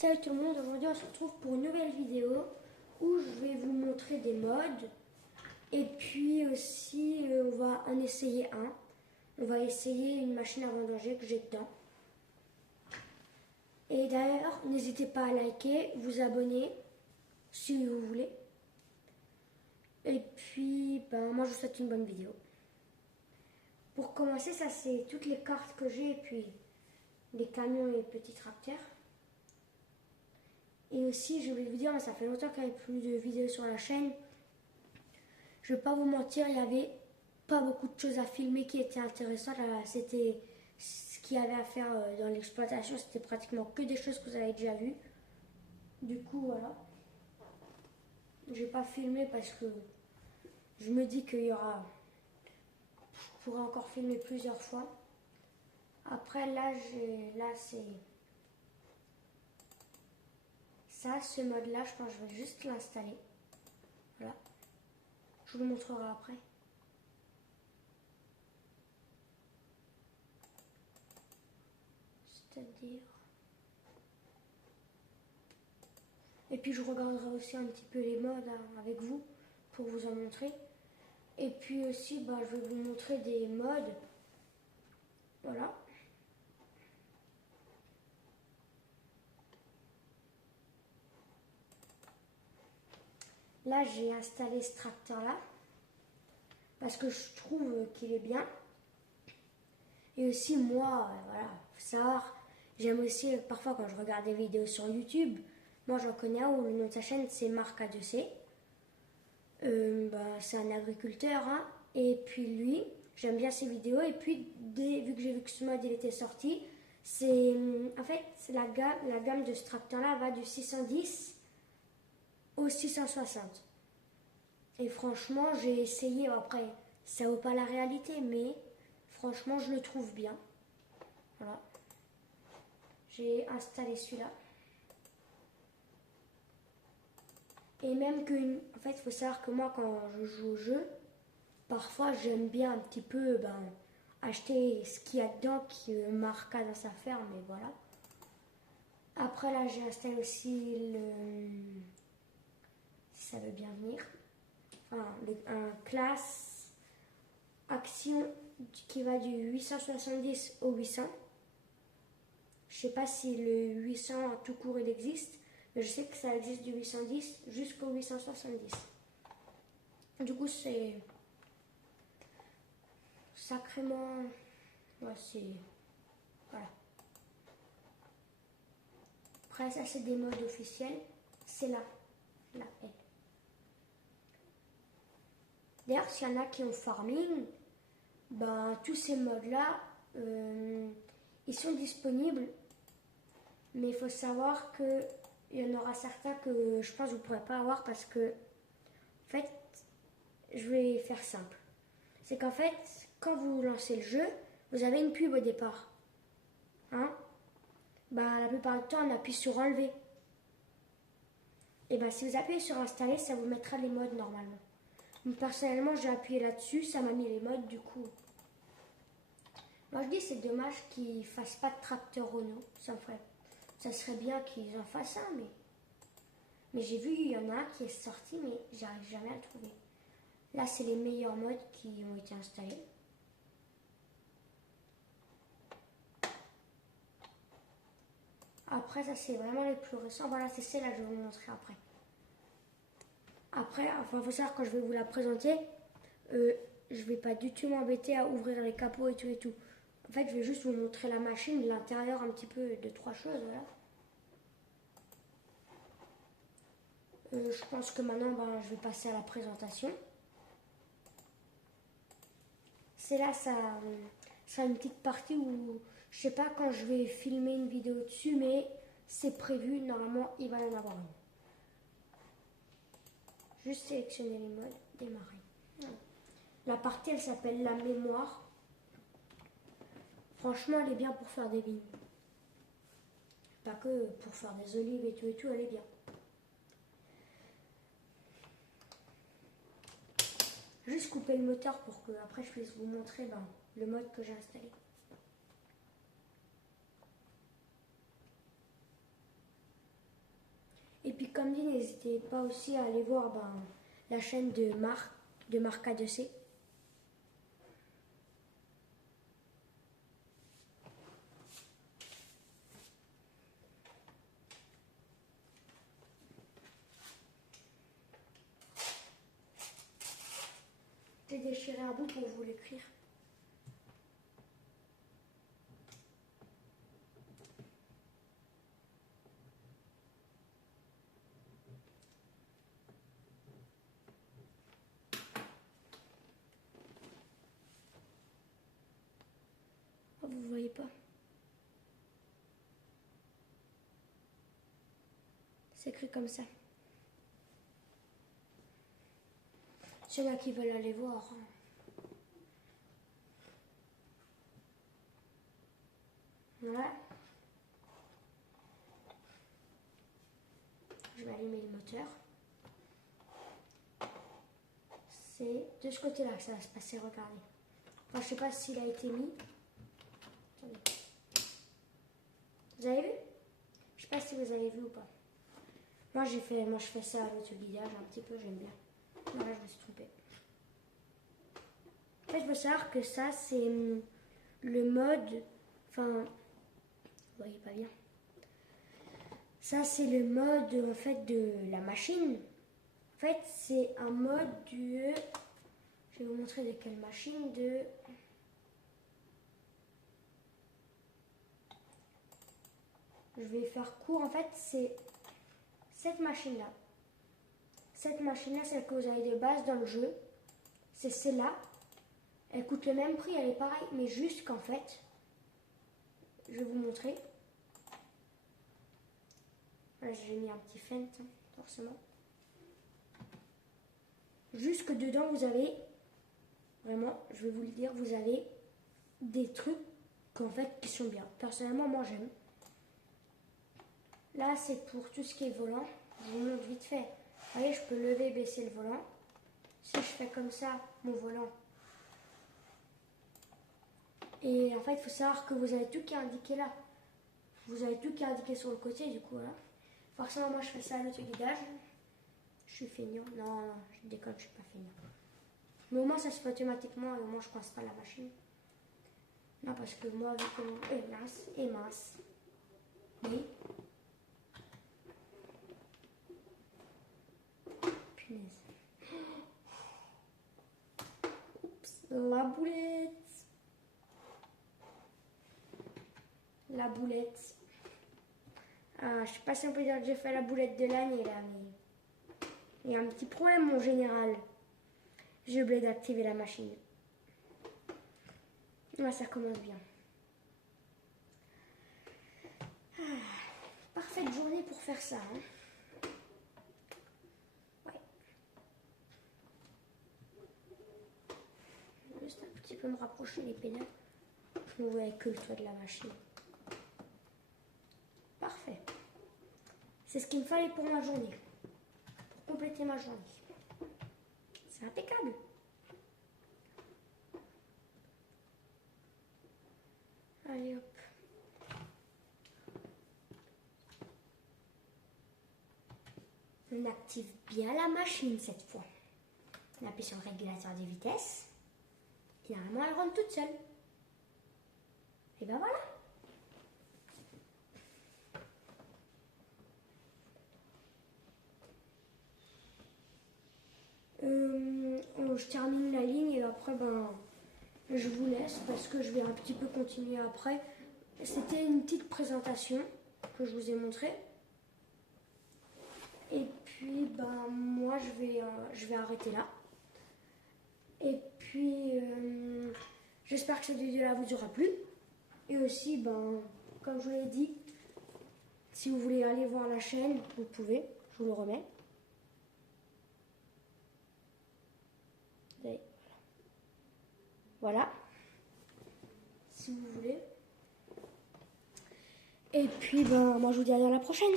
Salut tout le monde, aujourd'hui on se retrouve pour une nouvelle vidéo où je vais vous montrer des modes et puis aussi on va en essayer un. On va essayer une machine à vendanger que j'ai dedans. Et d'ailleurs, n'hésitez pas à liker, vous abonner si vous voulez. Et puis, moi je vous souhaite une bonne vidéo. Pour commencer, ça c'est toutes les cartes que j'ai et puis les camions et petits tracteurs. Et aussi, je vais vous dire, ça fait longtemps qu'il n'y avait plus de vidéos sur la chaîne. Je ne vais pas vous mentir, il n'y avait pas beaucoup de choses à filmer qui étaient intéressantes. C'était ce qu'il y avait à faire dans l'exploitation, c'était pratiquement que des choses que vous avez déjà vues. Du coup, voilà. Je n'ai pas filmé parce que je me dis qu'il y aura... Je pourrais encore filmer plusieurs fois. Après, là c'est... Ça, ce mode-là, je pense que je vais juste l'installer. Voilà. Je vous le montrerai après. C'est-à-dire... Et puis je regarderai aussi un petit peu les modes avec vous pour vous en montrer. Et puis aussi, je vais vous montrer des modes. Voilà. Là, j'ai installé ce tracteur-là parce que je trouve qu'il est bien. Et aussi, moi, voilà, faut savoir, j'aime aussi, parfois quand je regarde des vidéos sur YouTube, moi j'en connais un où le nom de sa chaîne c'est Marc A2C. C'est un agriculteur, hein, et puis lui, j'aime bien ses vidéos. Et puis, vu que j'ai vu que ce mode il était sorti, c'est en fait la gamme de ce tracteur-là va du 610 au 660. Et franchement, j'ai essayé, après, ça vaut pas la réalité, mais franchement, je le trouve bien. Voilà. J'ai installé celui-là. Et même en fait, il faut savoir que moi, quand je joue au jeu, parfois, j'aime bien un petit peu acheter ce qu'il y a dedans qui marque dans sa ferme, mais voilà. Après, là, j'ai installé aussi si ça veut bien venir, un classe action qui va du 870 au 800. Je sais pas si le 800 tout court il existe, mais je sais que ça existe du 810 jusqu'au 870. Du coup, c'est sacrément... Ouais, c'est... Voilà. Après, ça, c'est des modes officiels. C'est là. Là, elle. D'ailleurs, s'il y en a qui ont farming, tous ces modes-là, ils sont disponibles. Mais il faut savoir qu'il y en aura certains que je pense que vous ne pourrez pas avoir parce que, en fait, je vais faire simple. C'est qu'en fait, quand vous lancez le jeu, vous avez une pub au départ. Hein? La plupart du temps, on appuie sur enlever. Et si vous appuyez sur installer, ça vous mettra les modes normalement. Donc, personnellement, j'ai appuyé là-dessus, ça m'a mis les modes du coup. Moi je dis c'est dommage qu'ils ne fassent pas de tracteur Renault. Ça serait bien qu'ils en fassent un, mais j'ai vu, il y en a un qui est sorti, mais j'arrive jamais à le trouver. Là, c'est les meilleurs modes qui ont été installés. Après, ça, c'est vraiment les plus récents. Voilà, c'est celle-là, je vais vous montrer après. Après, il faut savoir, quand je vais vous la présenter, je vais pas du tout m'embêter à ouvrir les capots et tout et tout. En fait, je vais juste vous montrer la machine, l'intérieur, un petit peu de trois choses, voilà. Je pense que maintenant, je vais passer à la présentation. C'est là, ça sera une petite partie où, je sais pas quand je vais filmer une vidéo dessus, mais c'est prévu, normalement, il va y en avoir une. Juste sélectionner les modes, démarrer. La partie, elle s'appelle la mémoire. Franchement, elle est bien pour faire des vignes. Pas que pour faire des olives et tout, elle est bien. Juste couper le moteur pour que après je puisse vous montrer le mode que j'ai installé. Et puis comme dit, n'hésitez pas aussi à aller voir la chaîne de Marc A2C. J'ai déchiré un bout pour vous l'écrire. Oh, vous voyez pas. C'est écrit comme ça. Ceux-là qui veulent aller voir. Voilà. Je vais allumer le moteur. C'est de ce côté-là que ça va se passer, regardez. Enfin, je sais pas s'il a été mis. Attendez. Vous avez vu? Je sais pas si vous avez vu ou pas. Moi, je fais ça à l'autoguidage un petit peu, j'aime bien. Voilà, je me suis trompée. En fait, il faut savoir que ça, c'est le mode... Enfin, vous voyez pas bien. Ça, c'est le mode, en fait, de la machine. En fait, c'est un mode de... Je vais vous montrer de quelle machine, Je vais faire court, en fait, c'est cette machine-là. Cette machine-là, celle que vous avez de base dans le jeu, c'est celle-là. Elle coûte le même prix, elle est pareille, mais juste qu'en fait, je vais vous montrer. Là, j'ai mis un petit feint, hein, forcément. Juste que dedans, vous avez, vraiment, je vais vous le dire, vous avez des trucs qu'en fait, qui sont bien. Personnellement, moi, j'aime. Là, c'est pour tout ce qui est volant. Je vous montre vite fait. Vous voyez, je peux lever et baisser le volant. Si je fais comme ça, mon volant. Et en fait, il faut savoir que vous avez tout qui est indiqué là. Vous avez tout qui est indiqué sur le côté, du coup, voilà. Forcément, moi, je fais ça à l'autoguidage. Je suis feignant. Non, non, je déconne, je suis pas feignant. Mais au moins, ça se fait automatiquement et au moins, je passe pas la machine. Non, parce que moi, vu que... mince. Oui. Punaise. Oups, la boulette. La boulette. Ah, je sais pas si on peut dire que j'ai fait la boulette de l'année là, mais il y a un petit problème en général. J'ai oublié d'activer la machine. Là, ça commence bien. Ah, parfaite journée pour faire ça. Hein. Ouais. Juste un petit peu me rapprocher les pédales. Je ne voyais que le toit de la machine. Parfait. C'est ce qu'il me fallait pour ma journée. Pour compléter ma journée. C'est impeccable. Allez hop. On active bien la machine cette fois. On appuie sur le régulateur des vitesses. Et normalement elle rentre toute seule. Et ben voilà. Je termine la ligne et après je vous laisse parce que je vais un petit peu continuer après. C'était une petite présentation que je vous ai montrée. Et puis moi je vais arrêter là. Et puis j'espère que cette vidéo là vous aura plu. Et aussi comme je vous l'ai dit, si vous voulez aller voir la chaîne, vous pouvez, je vous le remets. Et voilà, si vous voulez. Et puis moi je vous dis à la prochaine.